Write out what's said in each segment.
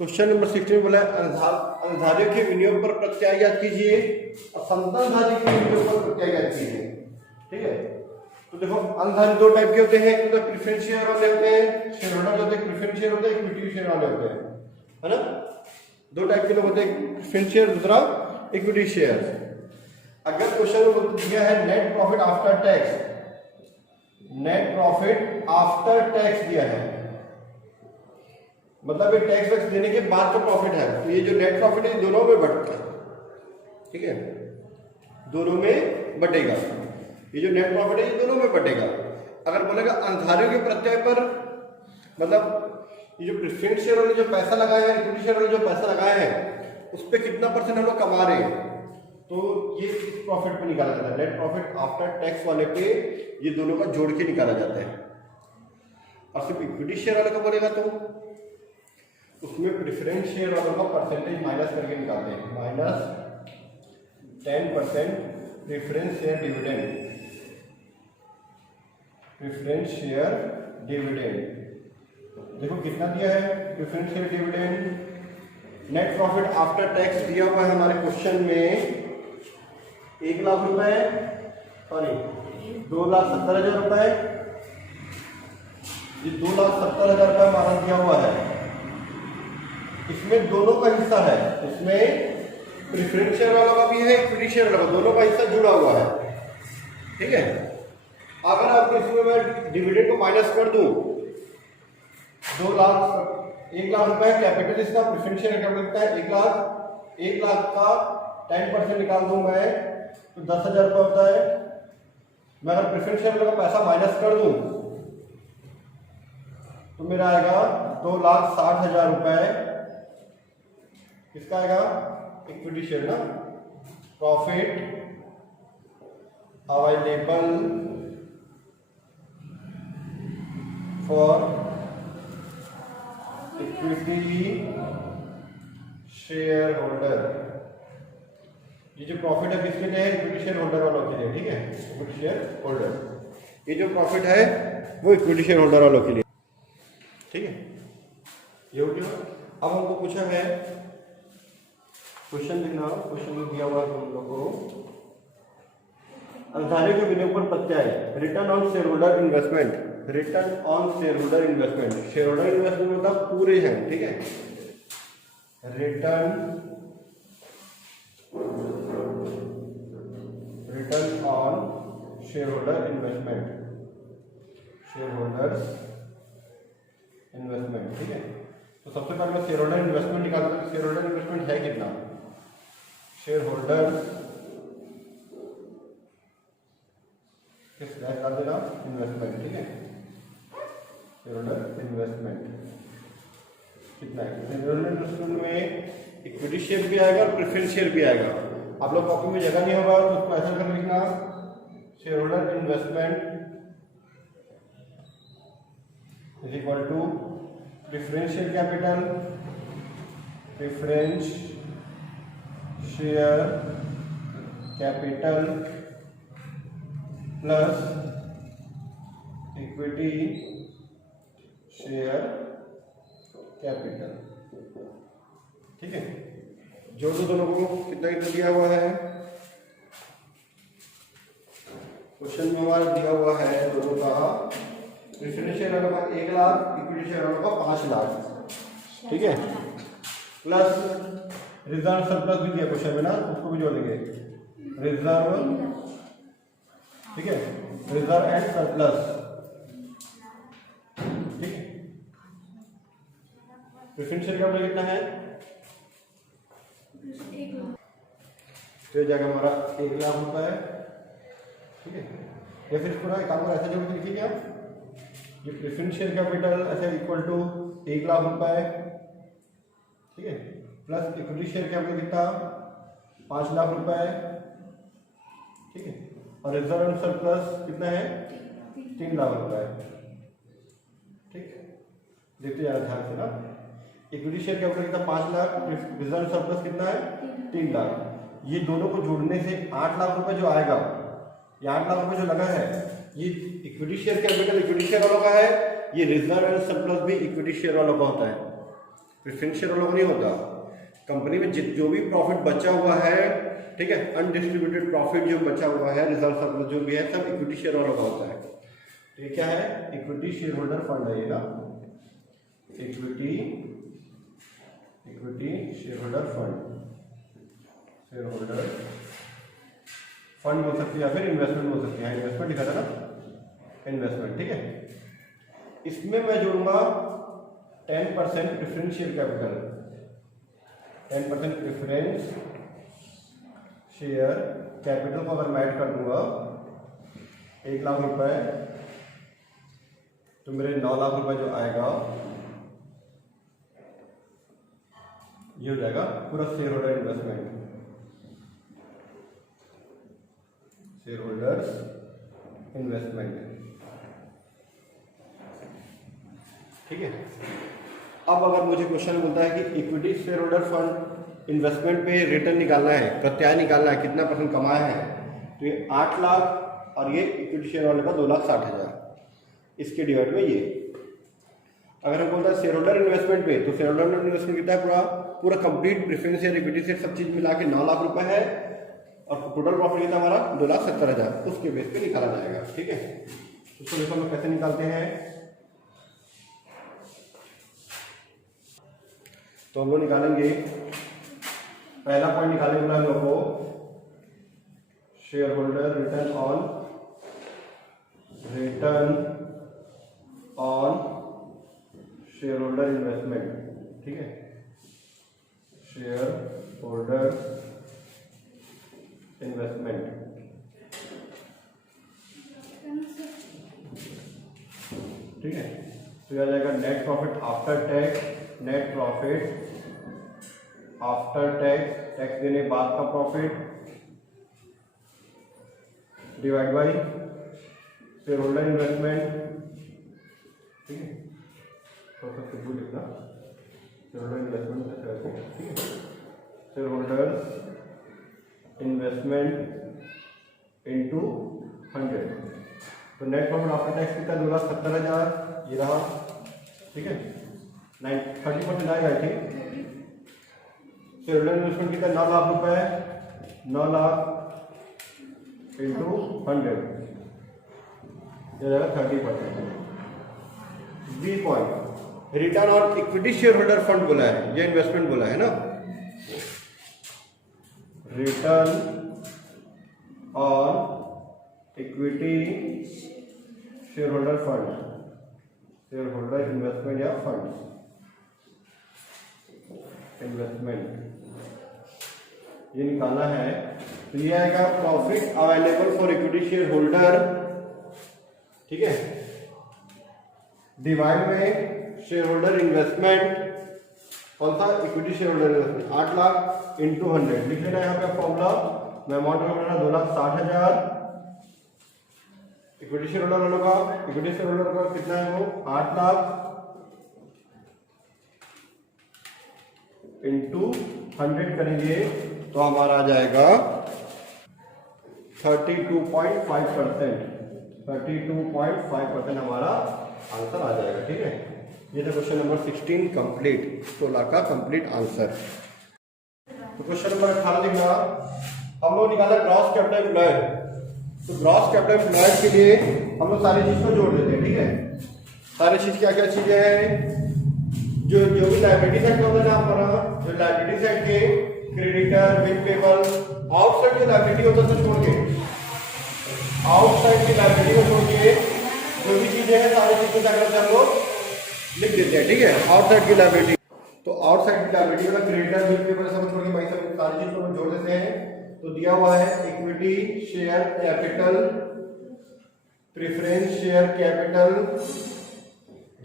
Question number 16 बोला अनुधारियों के विनियोग पर प्रत्यय ज्ञात कीजिए और समतलधारी के विनियोग पर प्रत्यय ज्ञात कीजिए। ठीक है, तो देखो अनुधारी दो टाइप के होते हैं, एक तो प्रेफरेंस शेयर वाले होते हैं, शेयर होल्डर होते हैं, प्रेफरेंस शेयर होते हैं, इक्विटी शेयर वाले होते हैं, है ना। दो टाइप के लोग होते हैं, प्रेफरेंस शेयर, दूसरा इक्विटी शेयर। अगर क्वेश्चन में दिया है net profit after tax, net profit after tax दिया है, मतलब ये टैक्स वैक्स देने के बाद का प्रॉफिट है, तो ये जो नेट प्रॉफिट है दोनों में बढ़ता है। ठीक है, दोनों में बढ़ेगा, ये जो नेट प्रॉफिट है ये दोनों में बढ़ेगा। अगर बोलेगा अनुधारियों के प्रत्यय पर, मतलब ये जो प्रेफरेंस शेयर वाले जो पैसा लगाए हैं, इक्विटी शेयर वाले जो पैसा लगाए हैं, उस पर कितना परसेंट हम लोग कमा रहे हैं, तो ये प्रॉफिट पे निकाला जाता है। नेट प्रॉफिट आफ्टर टैक्स वाले पे ये दोनों का जोड़ के निकाला जाता है। और सिर्फ इक्विटी शेयर वाले का बोलेगा तो उसमें प्रेफरेंस शेयर वालों का परसेंटेज माइनस करके निकालते हैं, -10% preference share dividend, preference share dividend. देखो कितना दिया है preference share dividend, net profit after tax दिया हुआ है हमारे क्वेश्चन में 1,00,000 रुपए, सॉरी 2,70,000 रुपए, ये 2,70,000 रुपए हमारा दिया हुआ है। इसमें दोनों का हिस्सा है, इसमें प्रेफरेंस शेयर वालों का भी है, इक्विटी शेयर वालों का, दोनों का हिस्सा जुड़ा हुआ है। ठीक है, अगर आप इसमें मैं डिविडेंड को माइनस कर दूं, 1,00,000 रुपए कैपिटल इसका, प्रेफरेंस शेयर कैपिटल कितना है 1,00,000 का 10% निकाल दूं मैं तो 10,000 रुपये होता है। मैं अगर प्रेफरेंस शेयर वालों का पैसा माइनस कर दूं तो मेरा आएगा 2,60,000 रुपए, किसका आएगा, इक्विटी शेयर ना। Profit available for equity share holder, ये जो प्रॉफिट है किसके लिए है, इक्विटी शेयर होल्डर वालों के लिए। ठीक है, इक्विटी शेयर होल्डर, ये जो प्रॉफिट है वो इक्विटी शेयर होल्डर वालों के लिए। ठीक है, ये हो गया। अब हमको पूछा है, क्वेश्चन लिखना, क्वेश्चन में दिया हुआ है हम लोगों को, अनुधारियों के विनियोग पर प्रत्यय, return on share holder investment, return on share holder investment, share holder investment मतलब पूरे हैं। ठीक है, return on share holder investment, share holders investment. ठीक है, तो सबसे पहले मैं शेयर होल्डर इन्वेस्टमेंट निकालता हूं, शेयर होल्डर इन्वेस्टमेंट है कितना, शेयर होल्डर किस निकाल देना, इन्वेस्टमेंट। ठीक है, शेयर होल्डर इन्वेस्टमेंट कितना है, शेयर होल्डर इन्वेस्टमेंट में इक्विटी शेयर भी आएगा और प्रेफरेंस शेयर भी आएगा। आप लोग कॉपी में जगह नहीं होगा तो उसको ऐसा कर लिखना, shareholder investment is equal to preference share capital, preference share capital plus equity share capital. ठीक है, जोड़ दो दोनों को, कितना कितना दिया हुआ है, क्वेश्चन में हमारा दिया हुआ है दोनों का, प्रेफरेंस शेयर वालों का 1,00,000, इक्विटी शेयर वालों का 5,00,000। ठीक है, प्लस रिजर्व सरप्लस भी दिया क्वेश्चन में ना, उसको भी जोड़ देंगे, रिजर्व। ठीक है, रिजर्व एंड सरप्लस। ठीक है, प्रेफरेंस शेयर कैपिटल कितना है, तो ये जाएगा हमारा 1,00,000 रुपए। ठीक है, या फिर इसको ना एक काम ऐसा जोड़ के लिखिए क्या, ये प्रेफरेंस शेयर कैपिटल ऐसे इक्वल टू 1,00,000 रुपए। ठीक है, प्लस इक्विटी शेयर कैपिटल कितना 5,00,000 रुपए। ठीक है, और रिजर्व एंड सरप्लस कितना है 3,00,000 रुपए। ठीक, देखते जाना ध्यान से ना, इक्विटी शेयर कैपिटल कितना 5,00,000, रिजर्व सरप्लस कितना है 3,00,000। ये दोनों को जोड़ने से 8,00,000 रुपए जो आएगा, ये 8,00,000 रुपए जो लगा है, ये equity share capital equity share वालों का है, ये रिजर्व एंड सरप्लस भी इक्विटी शेयर वालों का होता है। प्रेफरेंस शेयर वालों को नहीं होता। कंपनी में जो भी प्रॉफिट बचा हुआ है, ठीक है, अनडिस्ट्रीब्यूटेड प्रॉफिट जो बचा हुआ है, रिजर्व सरप्लस जो भी है, सब इक्विटी शेयर वालों का होता है। तो ये क्या है? इक्विटी शेयर होल्डर फंड है ये ना, इक्विटी शेयर होल्डर फंड बोल सकते हैं या फिर इन्वेस्टमेंट बोल सकते हैं। इन्वेस्टमेंट लिखा था ना, इन्वेस्टमेंट, ठीक है। इसमें मैं जोड़ूंगा 10% preference share capital, 10% preference share capital को अगर मैं ऐड कर दूंगा 1 लाख रुपए, तो मेरे 9 लाख रुपए जो आएगा ये हो जाएगा पूरा share holder investment, share holders investment, ठीक है। अब अगर मुझे क्वेश्चन बोलता है कि equity shareholder fund investment पे रिटर्न निकालना है, प्रत्याय निकालना है, कितना परसेंट कमाया है, तो ये 8 लाख और ये इक्विटी शेयर वाले का 2,60,000, इसके डिवाइड में ये। अगर हम बोलते हैं शेयर होल्डर इन्वेस्टमेंट पे, तो शेयर होल्डर इन्वेस्टमेंट कितना है? पूरा complete preference share, equity share सब चीज मिला के 9 लाख रुपए है, और टोटल प्रॉफिट कितना हमारा 2,70,000, उसके बेस पे निकाला जाएगा, ठीक है। तो इसको हम कैसे निकालते हैं? तो हम लोग निकालेंगे, पहला पॉइंट निकालेंगे हम लोग को share holder return on share holder investment, ठीक है, शेयर होल्डर इन्वेस्टमेंट, ठीक है। तो यह आ जाएगा net profit after tax, net profit after tax, tax देने बाद का profit, divide by share holder investment, ठीक है। थोड़ा सा सिंपल लिखना, शेयर होल्डर इन्वेस्टमेंट, ठीक है, शेयर होल्डर इन्वेस्टमेंट इनटू 100। तो नेट प्रॉफिट आफ्टर टैक्स कितना? 2,70,000 ये रहा, ठीक है, 30% आएगा, ठीक। शेयर होल्डर इन्वेस्टमेंट कितना? 9 लाख रुपए, 9 लाख इंटू 100, ये जाएगा 30%। B point, return on equity shareholder fund बोला है, ये इन्वेस्टमेंट बोला है ना, return on equity shareholder fund, shareholder investment या फंड इन्वेस्टमेंट, ये निकालना है। तो ये आएगा profit available for equity shareholder, ठीक है, डिवाइड में शेयर होल्डर इन्वेस्टमेंट, कौन सा? Equity shareholder investment, 8 lakh into 100 लिख लेना है यहाँ पे फॉर्मूला। मैं अमाउंट का 2,60,000, इक्विटी शेयर होल्डर वालों का, इक्विटी शेयर होल्डर का कितना है वो? 8 लाख इंटू 100 करेंगे तो हमारा आ जाएगा 32.5%, 32.5% हमारा आंसर आ जाएगा, ठीक है। ये था क्वेश्चन नंबर 16 कंप्लीट, 16 का कंप्लीट आंसर। तो क्वेश्चन नंबर 18 देखना, हम लोग निकाला ग्रॉस कैपिटल एम्प्लॉयड। तो ग्रॉस कैपिटल एम्प्लॉयड के लिए हम लोग सारी चीज को जोड़ देते हैं, ठीक है। सारी चीज क्या क्या चीजें हैं? जो भी लायबिलिटी साइड होगा ना हमारा, जो लायबिलिटी साइड के क्रेडिटर, बिल पेबल, आउटसाइड की लायबिलिटी होता है छोड़ के, आउटसाइड की लायबिलिटी को छोड़ के जो भी चीजें हैं सारी चीजें क्या करते हैं हम लोग लिख देते हैं, ठीक है। आउटसाइड की लायबिलिटी, तो आउटसाइड की लायबिलिटी मतलब क्रेडिटर, बिल पेबल सब छोड़ के भाई सब सारी चीज को जोड़ देते हैं। तो दिया हुआ है equity share capital, preference share capital,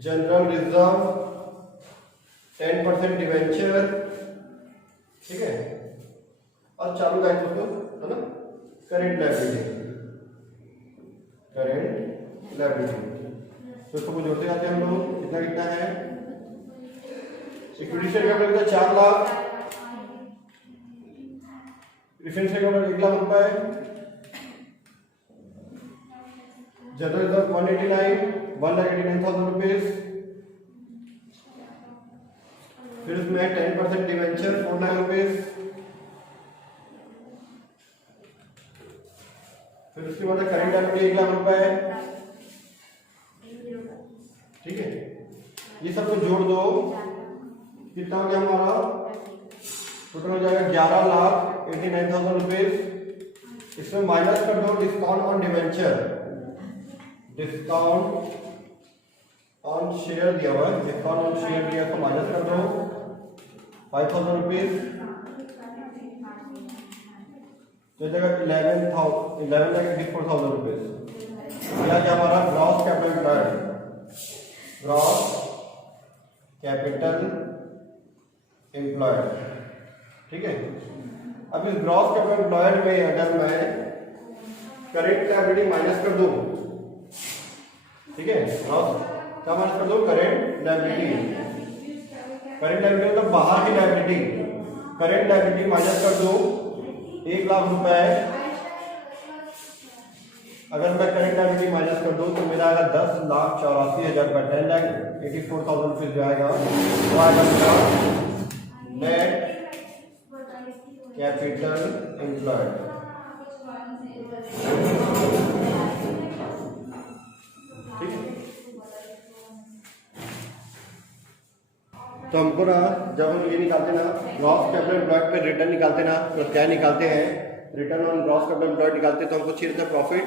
general reserve, 10% debenture, ठीक है, और चालू दायित्व तो है ना, करेंट लायबिलिटी, तो इसको जोड़ते जाते हैं हम लोग। कितना कितना है? इक्विटी शेयर कैपिटल का 4 lakh, preference share capital 1 lakh रुपए, जनरल रिजर्व 1,89,000 रुपीज, फिर उसमें 10% डिवेंचर 4 लाख रुपीज, फिर उसके बाद करेंट लायबिलिटी 1 लाख रुपए, ठीक है। ये सब को जोड़ दो, कितना हो गया हमारा, टोटल हो जाएगा 11,89,000 रुपीज। इसमें माइनस कर दो discount on debenture, discount on share दिया हुआ है, डिस्काउंट ऑन शेयर दिया तो माइनस कर दो 5,000 रुपीज, तो जगह 11,84,000 रुपीज। यह क्या हमारा gross capital employed, gross capital employed, ठीक है। अब इस ग्रॉस कैपिटल एम्प्लॉयड में अगर मैं करेंट लायबिलिटी माइनस कर दूं, ठीक है, ग्रॉस क्या माइनस कर दो, करेंट लायबिलिटी, करेंट लायबिलिटी मतलब बाहर की लायबिलिटी, करेंट लायबिलिटी माइनस कर दो 1 लाख रुपए। अगर मैं करेंट लायबिलिटी माइनस कर दूं तो मेरा आएगा 10,84,000 रुपये, 10,84,000 रुपीज जो आएगा वो आएगा मेरा नेट कैपिटल एम्प्लॉयड, ठीक है। तो हमको ना जब हम ये निकालते ना ग्रॉस कैपिटल एम्प्लॉयड पे रिटर्न निकालते ना, तो क्या निकालते हैं, return on gross capital employed निकालते तो हमको चाहिए था profit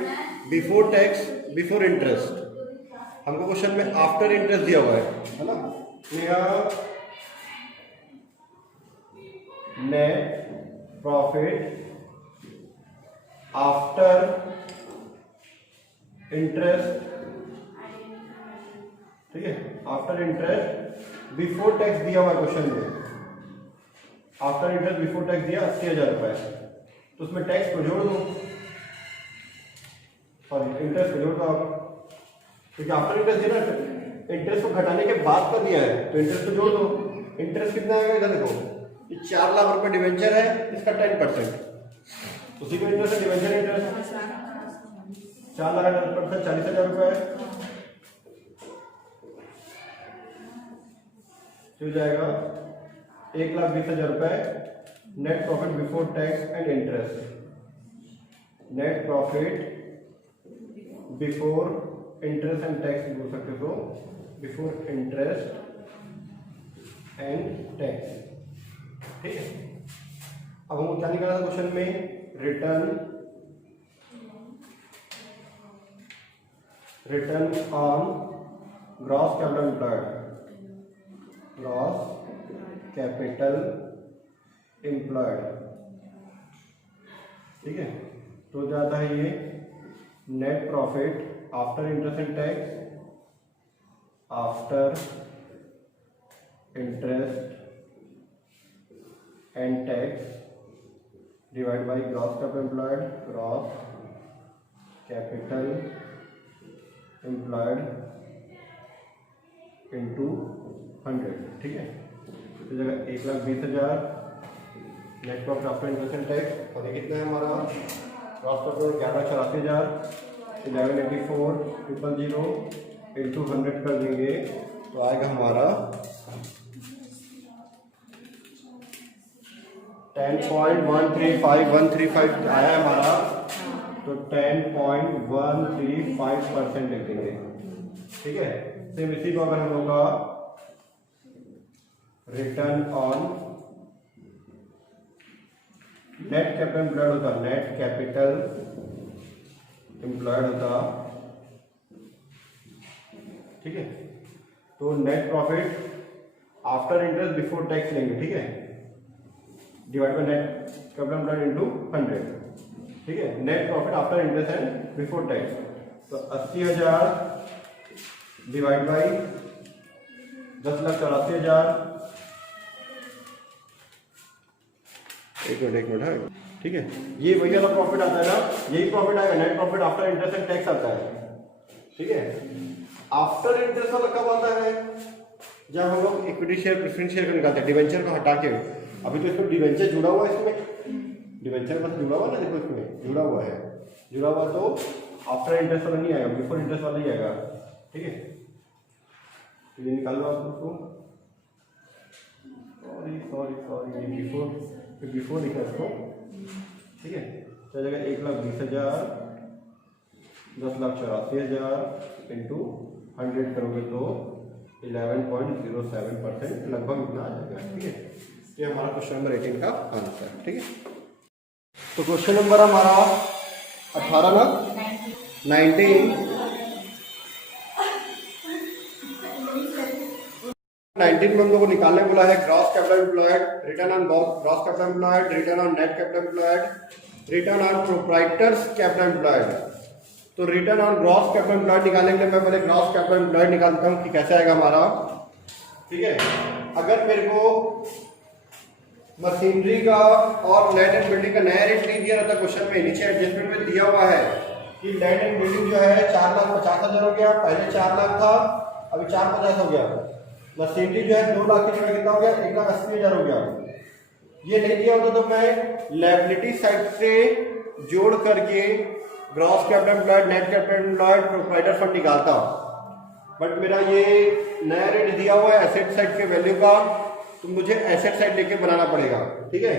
before tax before interest. हमको क्वेश्चन में आफ्टर इंटरेस्ट दिया हुआ है ना, यहाँ नेट प्रॉफिट आफ्टर इंटरेस्ट, ठीक है, आफ्टर इंटरेस्ट बिफोर टैक्स दिया हुआ क्वेश्चन में, आफ्टर इंटरेस्ट बिफोर टैक्स दिया 80,000 रुपए, तो उसमें टैक्स को जोड़ दो, सॉरी इंटरेस्ट को जोड़ दो आप, क्योंकि आफ्टर इंटरेस्ट दिया ना, इंटरेस्ट को घटाने के बाद कर दिया है तो इंटरेस्ट को जोड़ दो। इंटरेस्ट कितना आएगा इधर देखो, ये 4 लाख रुपए डिवेंचर है, इसका 10%, उसी का इंटरेस्ट है डिवेंचर इंटरेस्ट, 4 लाख 10% 40,000 रुपए हो जाएगा 1,20,000 रुपए net profit before tax and interest, net profit before interest and tax बोल सकते हो, बिफोर इंटरेस्ट एंड टैक्स, ठीक है। अब हमको क्या निकालना था क्वेश्चन में, return on gross capital employed, gross capital employed, ठीक है। तो जाता है ये net profit after interest and tax, after interest and tax divide by gross capital employed, gross capital employed into 100, ठीक है। तो जगह 1,20,000 net profit after interest and tax, और ये कितना है हमारा ग्रॉस कैपिटल 11,84,000, 11,84,000 इंटू 100 कर देंगे तो आएगा हमारा 10.135135 आया है हमारा, तो 10.135% लिख देंगे, ठीक है। सेम इसी को अगर हम लोग का return on net capital employed होता, नेट कैपिटल एम्प्लॉयड होता, ठीक है। तो net profit after interest before tax लेंगे, ठीक है, divide by net capital employed into 100, ठीक है। Net profit after interest and before tax, तो 80,000 डिवाइड बाई 10,84,000, एक मिनट है, ठीक है। ये वही वाला प्रॉफिट आता है ना, यही प्रॉफिट आएगा, net profit after interest and tax आता है, ठीक है। आफ्टर इंटरेस्ट वाला कब आता है, जब हम लोग इक्विटी शेयर प्रेफरेंस शेयर को निकालते हैं, डिवेंचर को हटा के। अभी तो इसमें डिवेंचर जुड़ा हुआ है, इसमें डिवेंचर बस जुड़ा हुआ ना, देखो इसमें जुड़ा हुआ है, जुड़ा हुआ तो आफ्टर इंटरेस्ट वाला नहीं आएगा, बिफोर इंटरेस्ट वाला ही आएगा, ठीक है। तो ये निकाल लो आप उसको, सॉरी बिफोर लिखा इसको, ठीक है। तो आ जाएगा 1,20,000 10,84,000 इंटू 100 करोगे तो 11.07% लगभग इतना आ जाएगा, ठीक है। ये हमारा क्वेश्चन नंबर 18 का आंसर है, ठीक है। तो क्वेश्चन नंबर हमारा 18 ना 19 में हम लोग को निकालने बोला है gross capital employed, return on gross capital employed, return on net capital employed, return on proprietors capital employed. तो return on gross capital employed निकालने के लिए मैं पहले ग्रॉस कैपिटल एम्प्लॉयड निकालता हूँ कि कैसे आएगा हमारा, ठीक है। अगर मेरे को मशीनरी का और लैंड एंड बिल्डिंग का नया रेट नहीं दिया रहता क्वेश्चन में, नीचे एडजस्टमेंट में दिया हुआ है कि लैंड एंड बिल्डिंग जो है 4,50,000 हो गया, पहले 4 लाख था अभी 4,50,000 हो गया। मशीनरी जो है 2 लाख की जगह कितना हो गया 1,80,000 हो गया। ये नहीं दिया होता तो मैं लायबिलिटी साइड से जोड़ करके gross capital employed, net capital employed, proprietor fund निकालता। बट मेरा ये नया रेट दिया हुआ है एसेट साइड के वैल्यू का, तो मुझे एसेट साइड लेके बनाना पड़ेगा, ठीक है।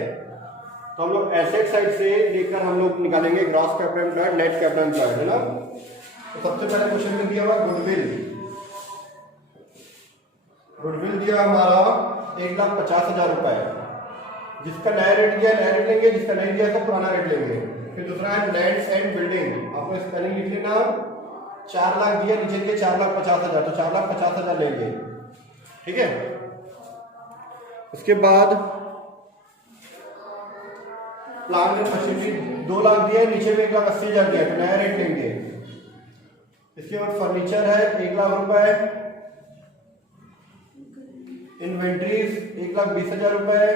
तो हम लोग एसेट साइड से लेकर हम लोग निकालेंगे gross capital employed, net capital employed, है ना। तो सबसे पहले क्वेश्चन में दिया हुआ गुडविल दिया हमारा 1,50,000 रुपए, जिसका नया रेट दिया नया रेट लेंगे, जिसका नहीं दिया तो पुराना रेट लेंगे। फिर दूसरा है लैंड एंड बिल्डिंग, आपको स्पेलिंग लिख लेना, 4 लाख दिया, नीचे दिए 4,50,000, तो 4,50,000 लेंगे, ठीक है। उसके बाद प्लांट एंड मशीनरी 2 लाख दिया, नीचे में 1,80,000 दिया, तो नया रेट लेंगे। इसके बाद फर्नीचर है 1 लाख रुपए, इन्वेंट्रीज 1,20,000 रुपए,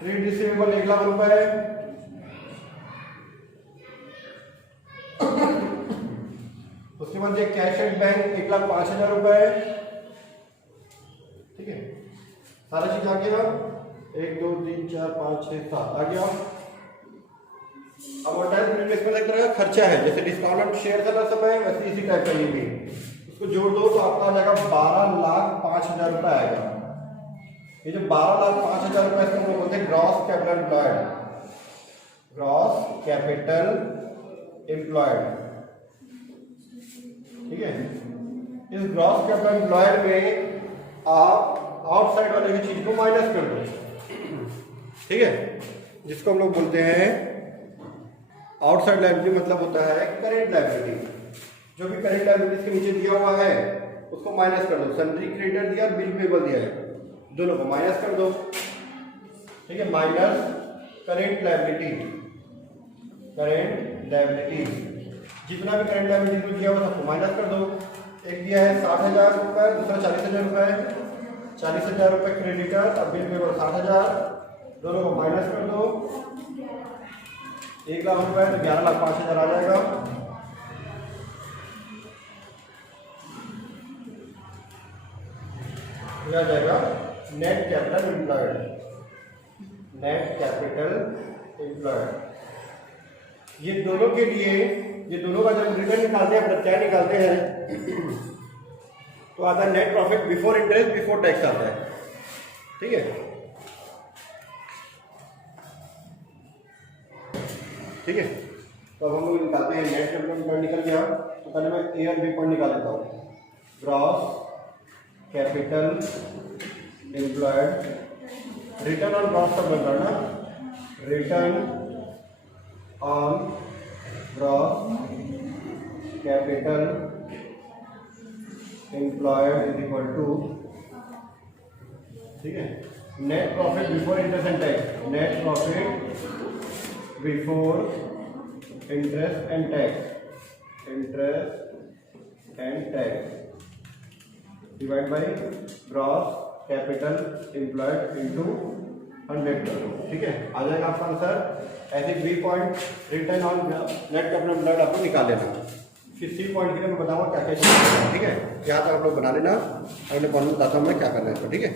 ट्रेड रिसीवेबल 1 लाख रुपए, उसके बाद ये कैश एट बैंक 1,05,000 रुपए, ठीक है। सारा चीज आ गया, 1 2 3 4 5 6 7 आ गया। अब इसमें एक तरह का खर्चा है, जैसे डिस्काउंट शेयर का समय वैसे इसी टाइप का ये भी, उसको जोड़ दो तो आपका आ जाएगा 12,05,000 रुपए आएगा। ये जो 12,05,000 रुपए इसको हम लोग बोलते हैं gross capital employed, gross capital employed, ठीक है। इस ग्रॉस कैपिटल एम्प्लॉयड में आप आउटसाइड वाले की चीज को माइनस कर दो, ठीक है, जिसको हम लोग बोलते हैं आउटसाइड लायबिलिटी, मतलब होता है करेंट लायबिलिटी। जो भी करेंट लायबिलिटीज के नीचे दिया हुआ है उसको माइनस कर दो, सन्ड्री क्रेडिटर दिया और बिल पेबल दिया है, दोनों को माइनस कर दो, ठीक है। Minus current liability, current liability, जितना भी करेंट लायबिलिटी दिया हुआ सबको माइनस कर दो। एक दिया है 60,000 रुपए, दूसरा 40,000 रुपए, 40,000 रुपए क्रेडिटर और बिल पेबल 60,000, दोनों को माइनस कर दो। 1 लाख रुपए तो 11,05,000 आ जाएगा। आ जाएगा net capital employed, net capital employed. ये दोनों के लिए, ये दोनों का जब रिटर्न निकालते हैं, प्रत्यय निकालते हैं, तो आता है net profit before interest before tax आता है, ठीक है, ठीक है। तो अब हम लोग निकालते हैं नेट कैपिटल एम्प्लॉयड निकल गया, तो पहले मैं ए और बी पॉइंट निकाल लेता हूँ। Gross capital employed, return on gross का बन रहा ना, return on gross capital employed is equal to, ठीक है, net profit before interest and tax, net profit before interest and tax, interest and tax divide by gross capital employed into 100 कर दो, ठीक है, आ जाएगा आपका आंसर। ऐसे B point return on net capital employed आपको निकाल लेना। फिर सी पॉइंट के लिए मैं बताऊंगा क्या क्या चीज़, ठीक है। यहाँ तक आप लोग बना लेना, अगले पॉइंट में बताता हूँ मैं क्या करना है इसको, ठीक है।